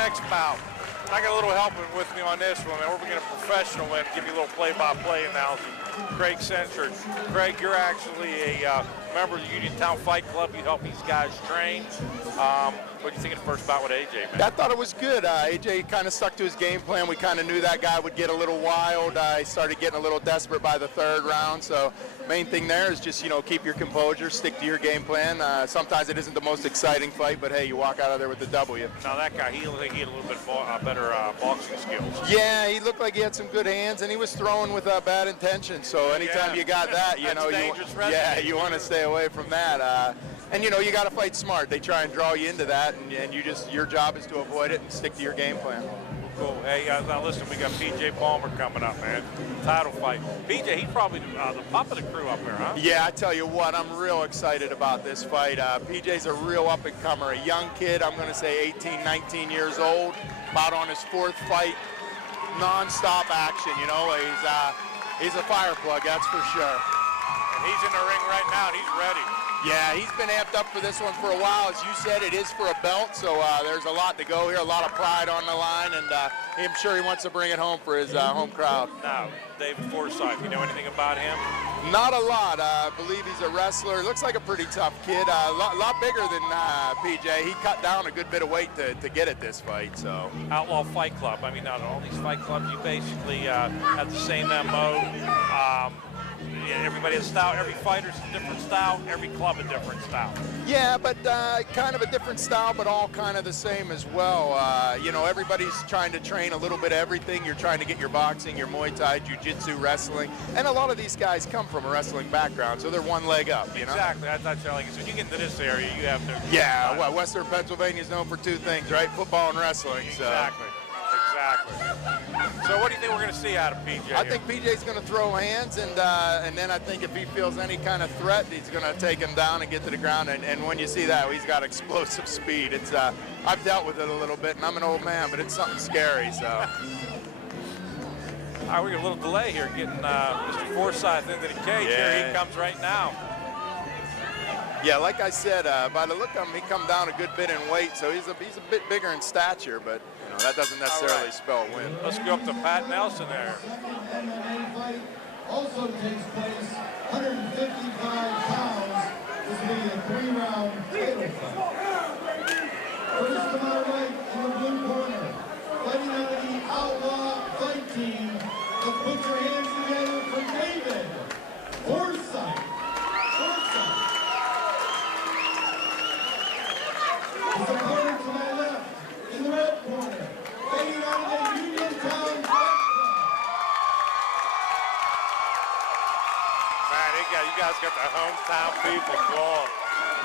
next bout. I got a little help with me on this one, and we're going to professional and give you a little play-by-play analysis. Craig Century. Craig, you're actually a member of the Uniontown Fight Club. You help these guys train. What do you think of the first bout with AJ, man? I thought it was good. AJ kind of stuck to his game plan. We kind of knew that guy would get a little wild. He started getting a little desperate by the third round. So main thing there is just, keep your composure, stick to your game plan. Sometimes it isn't the most exciting fight, but hey, you walk out of there with the W. Now that guy, he had a little bit better boxing skills. Yeah, he looked like he had some good hands, and he was throwing with bad intentions. So anytime you got that, you want to stay away from that. And you got to fight smart. They try and draw you into that, and your job is to avoid it and stick to your game plan. Cool. Hey, now listen, we got PJ Palmer coming up, man. Title fight. PJ, he's probably the pop of the crew up there, huh? Yeah, I tell you what, I'm real excited about this fight. PJ's a real up-and-comer, a young kid. I'm going to say 18, 19 years old, about on his fourth fight, non-stop action. He's a fire plug, that's for sure. And he's in the ring right now, and he's ready. Yeah, he's been amped up for this one for a while. As you said, it is for a belt, so there's a lot to go here, a lot of pride on the line, and I'm sure he wants to bring it home for his home crowd. Now, David Forsyth, you know anything about him? Not a lot. I believe he's a wrestler. Looks like a pretty tough kid. A lot bigger than PJ. He cut down a good bit of weight to get at this fight. So Outlaw Fight Club. I mean, not all these fight clubs, you basically have the same MO. Everybody has a style. Every fighter's a different style. Every club a different style. Yeah, but kind of a different style, but all kind of the same as well. Everybody's trying to train a little bit of everything. You're trying to get your boxing, your Muay Thai, Jiu-Jitsu, wrestling, and a lot of these guys come from a wrestling background, so they're one leg up. Exactly. I thought you so when you get into this area, you have to. Yeah. Well, Western Pennsylvania is known for two things, right? Football and wrestling. Exactly. So what do you think we're going to see out of PJ? I think PJ's going to throw hands, and then I think if he feels any kind of threat, he's going to take him down and get to the ground. And when you see that, he's got explosive speed. It's I've dealt with it a little bit, and I'm an old man, but it's something scary. So. All right, we got a little delay here getting Mr. Forsyth into the cage. Yeah. Here he comes right now. Yeah, like I said, by the look of him, he come down a good bit in weight, so he's a bit bigger in stature, but that doesn't necessarily spell win. Let's go up to Pat Nelson there. Also takes place 155 pounds. This will be a 3-round title fight. First to my right in the blue corner, fighting out of the Outlaw Fight Team. Let's put your hands together for David Forsyth. His opponent to my left, in the red corner, fighting out of the Uniontown Fight Club. Man, you guys got the hometown people going.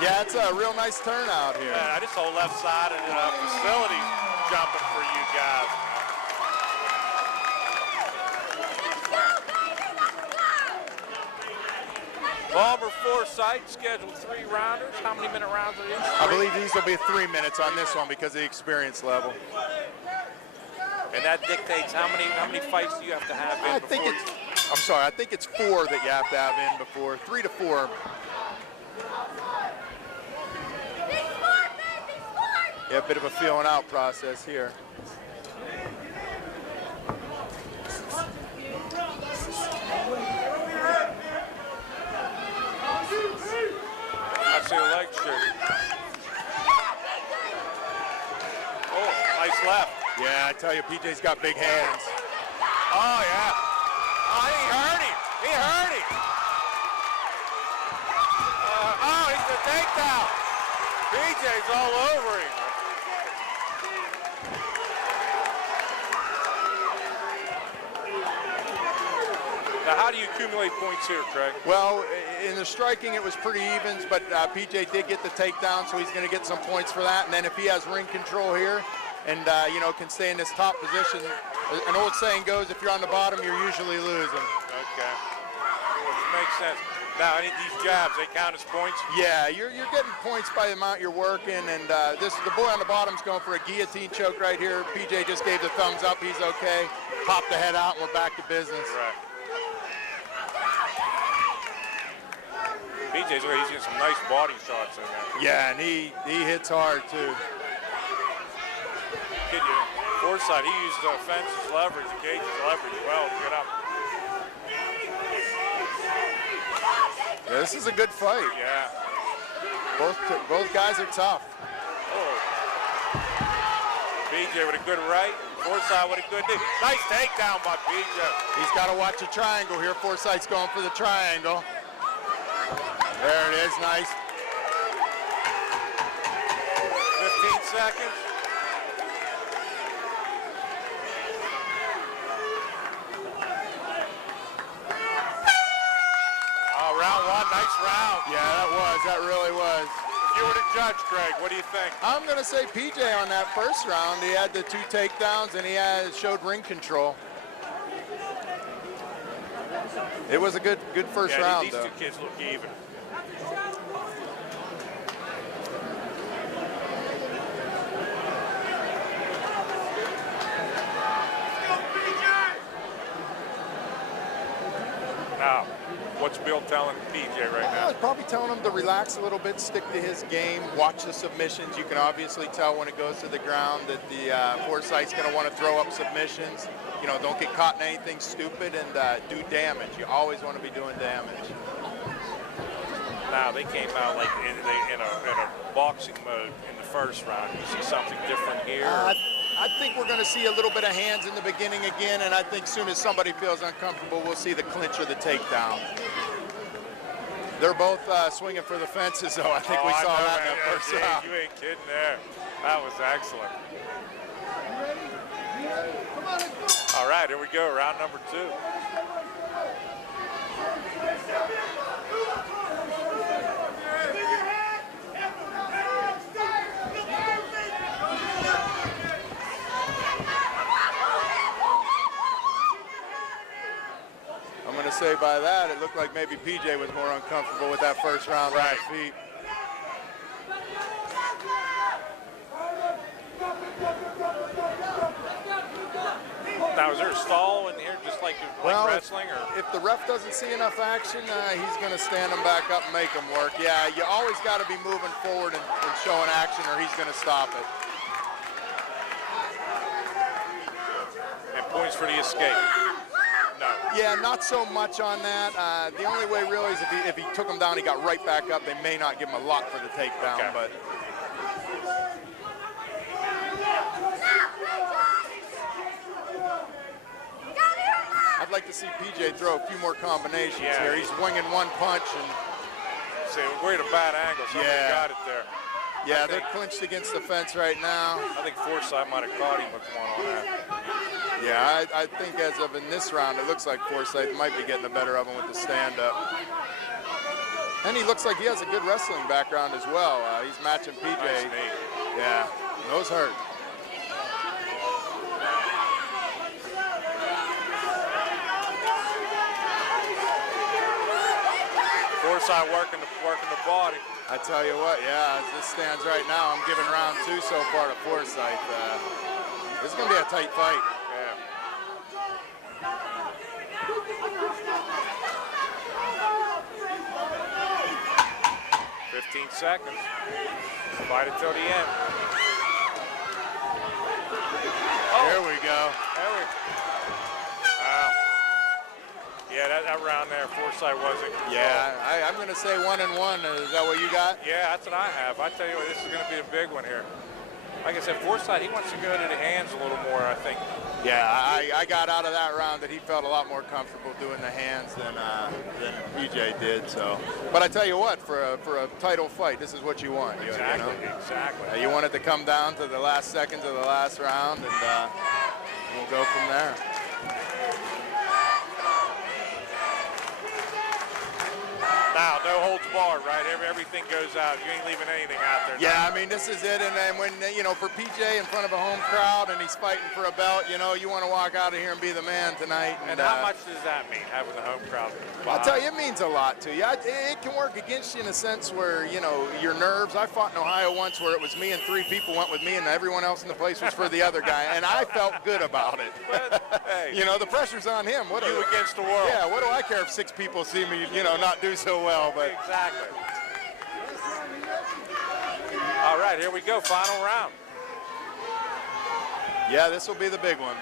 Yeah, it's a real nice turnout here. Man, this whole left side of the facility's jumping for you guys. Palmer Forsyth scheduled 3-rounders. How many minute rounds are these? I believe these will be 3 minutes on this one because of the experience level. And that dictates how many fights do you have to have in I think it's 4 that you have to have in before. 3 to 4. Yeah, a bit of a feeling out process here. I see a leg shake. Oh, nice left. Yeah, I tell you, PJ's got big hands. Oh, yeah. Oh, he hurt him. He hurt him. He's the takedown. PJ's all over him. Now, how do you accumulate points here, Craig? Well, in the striking, it was pretty evens, but PJ did get the takedown, so he's going to get some points for that. And then if he has ring control here and, can stay in this top position, an old saying goes, if you're on the bottom, you're usually losing. Okay. Which makes sense. Now, any of these jabs, they count as points? Yeah, you're getting points by the amount you're working, and the boy on the bottom's going for a guillotine choke right here. PJ just gave the thumbs up. He's okay. Pop the head out, and we're back to business. Right. PJ's he's getting some nice body shots in there. Yeah, and he hits hard, too. kid you. Forsythe, he used the fence's leverage, the cage's leverage well to get up. Yeah, this is a good fight. Yeah. Both guys are tough. Oh. BJ with a good right. Forsythe with a good knee. Nice takedown by BJ. He's got to watch a triangle here. Forsythe's going for the triangle. There it is, nice. 15 seconds. Oh, round one, nice round. Yeah, that really was. If you were to judge, Craig, what do you think? I'm going to say PJ on that first round. He had the 2 takedowns and he showed ring control. It was a good first round, these though. two kids look even. Now, what's Bill telling PJ right I now? was probably telling him to relax a little bit, stick to his game, watch the submissions. You can obviously tell when it goes to the ground that the Forsythe's going to want to throw up submissions. You know, don't get caught in anything stupid and do damage. You always want to be doing damage. Now, they came out like in a boxing mode in the first round. You see something different here? I think we're going to see a little bit of hands in the beginning again, and I think as soon as somebody feels uncomfortable, we'll see the clinch or the takedown. They're both swinging for the fences, though. I think we saw that in that first round. You ain't kidding there. That was excellent. All right, here we go, round number 2. I'm going to say by that, it looked like maybe PJ was more uncomfortable with that first round on his feet. Now, is there a stall in here just like wrestling? Or? If the ref doesn't see enough action, he's going to stand him back up and make him work. Yeah, you always got to be moving forward and showing action or he's going to stop it. And points for the escape. No. Yeah, not so much on that. The only way really is if he took him down, he got right back up. They may not give him a lock for the takedown, Okay. but. I'd like to see PJ throw a few more combinations here. He's winging one punch and. See, we're at a bad angle. Somebody got it there. Yeah, they're clinched against the fence right now. I think Forsythe might have caught him with one on that. Yeah, I think as of in this round, it looks like Forsythe might be getting the better of him with the stand-up. And he looks like he has a good wrestling background as well. He's matching PJ. Nice knee. Yeah, those hurt. Forsythe working the body. I tell you what, yeah, as this stands right now, I'm giving round 2 so far to Forsythe. This is going to be a tight fight. Yeah. "15 seconds. Fight it till the end." There we go. Wow. Yeah, that round there, Forsythe wasn't. Yeah, I'm going to say 1-1. Is that what you got? Yeah, that's what I have. I tell you what, this is going to be a big one here. Like I said, Forsythe, he wants to go to the hands a little more, I think. Yeah, I got out of that round that he felt a lot more comfortable doing the hands than PJ did. So, but I tell you what, for a title fight, this is what you want. Exactly, you know? exactly. You want it to come down to the last seconds of the last round, and we'll go from there. Now, no holds barred, right? Everything goes out. You ain't leaving anything out there. Yeah, I mean, this is it. And then when, you know, for PJ in front of a home crowd and he's fighting for a belt, you know, you want to walk out of here and be the man tonight. And how much does that mean, having the home crowd? I'll tell you, it means a lot to you. It can work against you in a sense where, you know, your nerves. I fought in Ohio once where it was me and 3 people went with me and everyone else in the place was for the other guy. And I felt good about it. But, hey, You know, the pressure's on him. you against the world. Yeah, what do I care if 6 people see me, you know, not do so well? But Exactly. All right, here we go, final round. Yeah, this will be the big one.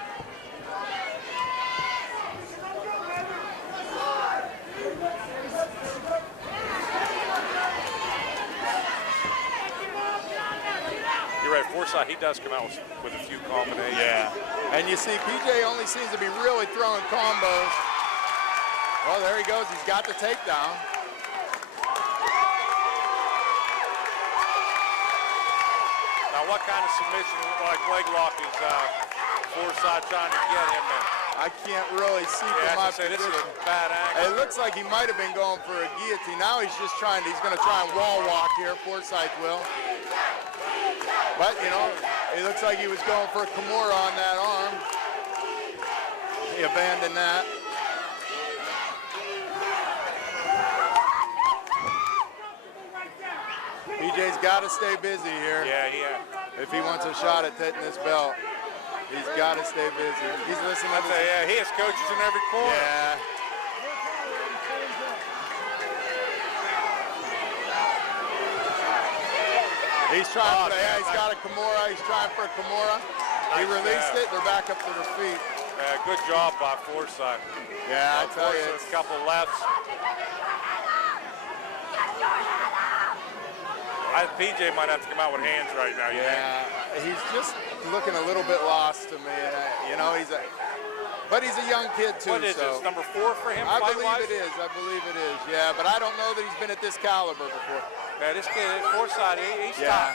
You're right, Forsythe, he does come out with a few combinations. Yeah. And you see, PJ only seems to be really throwing combos. Well, there he goes. He's got the takedown. Now, what kind of submission, like leg lock, is Forsythe trying to get him in? I can't really see Yeah, from my I was gonna say, this is position. a bad angle. It looks like he might have been going for a guillotine. Now he's just trying, he's going to try and wall walk here. Forsythe will. But, you know, it looks like he was going for a Kimura on that arm. He abandoned that. PJ's got to stay busy here. Yeah. If he wants a shot at taking this belt, he's got to stay busy. He's listening to Yeah, he has coaches in every corner. Yeah. He's trying for, yeah, he's got a Kimura. He's trying for a Kimura. He released it. They're back up to their feet. Yeah, good job by Forsythe. Yeah, I tell you. A couple lefts. PJ might have to come out with hands right now. Yeah, he's just looking a little bit lost to me. You know, but he's a young kid too. What is so. this, number 4 for him? I believe fight-wise? it is. I believe it is. Yeah, but I don't know that he's been at this caliber before. Yeah, this kid, Forsythe, he's Yeah. tough.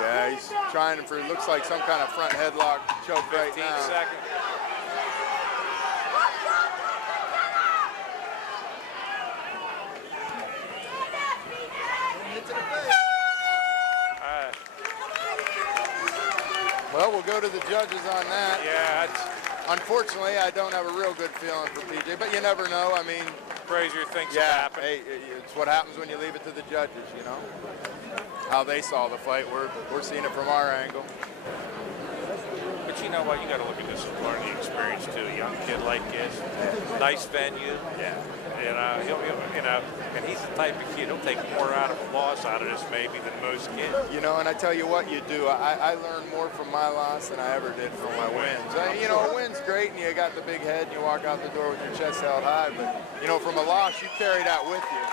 Yeah, he's trying for, looks like some kind of front headlock choke right 15 now. seconds. Well, we'll go to the judges on that. Yeah, it's Unfortunately, I don't have a real good feeling for PJ, but you never know. I mean, crazier things have yeah, happened. hey, it's what happens when you leave it to the judges, you know. How they saw the fight, we're seeing it from our angle. But you know what? You got to look at this as learning experience too. A young kid like this, nice venue. Yeah. You know, and he's the type of kid, he'll take more out of a loss out of this maybe than most kids. You know, and I tell you what, you do. I learn more from my loss than I ever did from my wins. You know, a win's great, and you got the big head, and you walk out the door with your chest held high. But you know, from a loss, you carry that with you.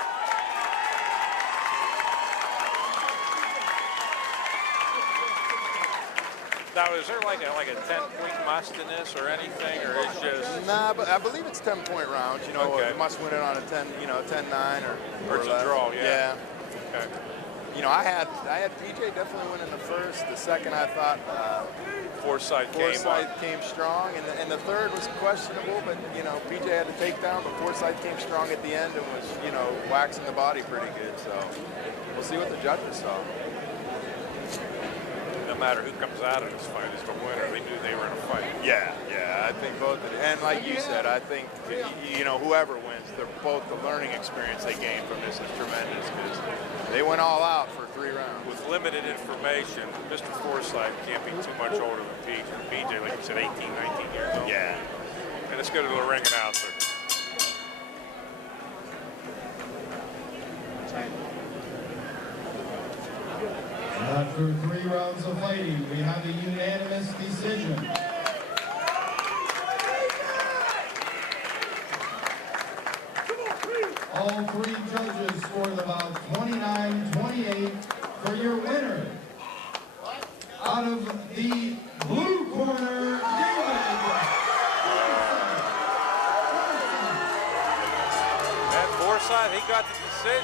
Now, is there like a 10-point must in this or anything, or is just? Nah, but I believe it's 10-point rounds. You know, Okay. you must win it on a 10, 10-9 Or it's a less. draw, yeah. Okay. You know, I had PJ definitely winning the first. The second, I thought Forsythe Forsythe came strong, and the third was questionable. But you know, PJ had to take down, but Forsythe came strong at the end and was, you know, waxing the body pretty good. So we'll see what the judges saw. No matter who comes out of this fight is the winner. They knew they were in a fight. Yeah, I think both. And like you said, I think you know, whoever wins, they're both, the learning experience they gain from this is tremendous because they went all out for 3 rounds. With limited information, Mr. Forsythe can't be too much older than PJ. PJ, like you said, 18, 19 years old. Yeah. And let's go to the ring announcer. After 3 rounds of fighting, we have a unanimous decision. All 3 judges scored about 29-28 for your winner. Out of the blue corner, David. And Forsythe, he got the decision.